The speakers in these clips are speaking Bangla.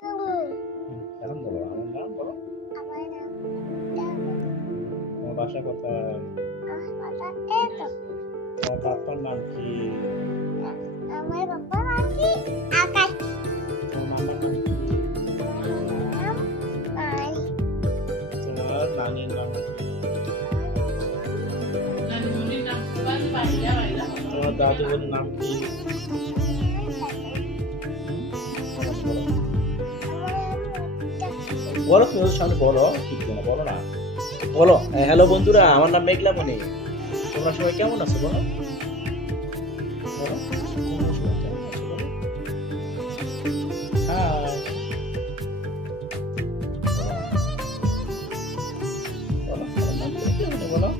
এখন বলো আমার নাম বলো। তোমার বাসা কোথায়? তোমার বাবার নাম কি? তোমার মামার নাম কি? তোমার নানির নাম কি? তোমার দাদুর নাম কি? বলো তুমি ওদের সামনে বলো, ঠিক না বলো না, বলো হ্যালো বন্ধুরা, আমার নাম মেঘলা মনি, তোমরা সবাই কেমন আছো বলো, বলো তোমরা সবাই কেমন আছো বলো। হাই বলো, আমার নাম কি বলো, বলো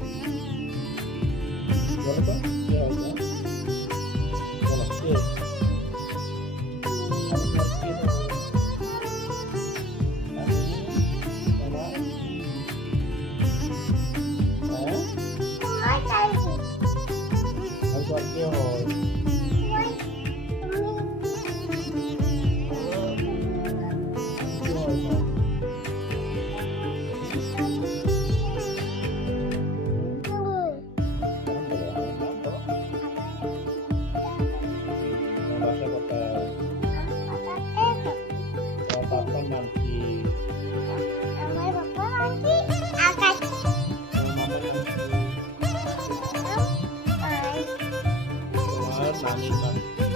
বলো তো কি হয়েছে, বলো কি আমি তোমার কি দেবো? তোমার কি হয়? বাসা কোথায়? তোমার বাবার নাম কি? তোমার মামার নাম কি? তোমার নানির নাম কি?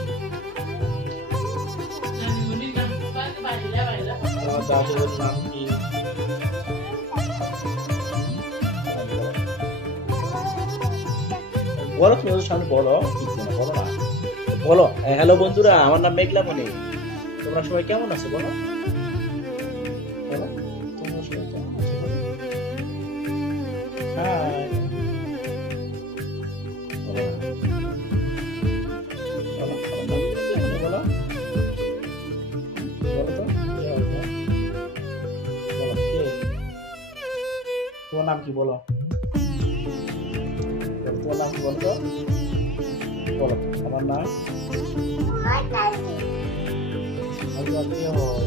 তোমার দাদুর নাম কি? বলো তুমি ওদের সামনে বলো, ঠিক না বলো না, বলো হ্যালো বন্ধুরা, আমার নাম মেঘলা মনি, তোমরা সবাই কেমন আছো বলো, বলো তোমরা সবাই কেমন আছো বলো। হাই বলো না, বলো আমার নাম কি বলো, বলো তো কি হয়েছে, বলো কে, তোমার নাম কি বলো, তোমার নাম কি বলো তো, বলো আমার নাম, আর তোমার কি হয়?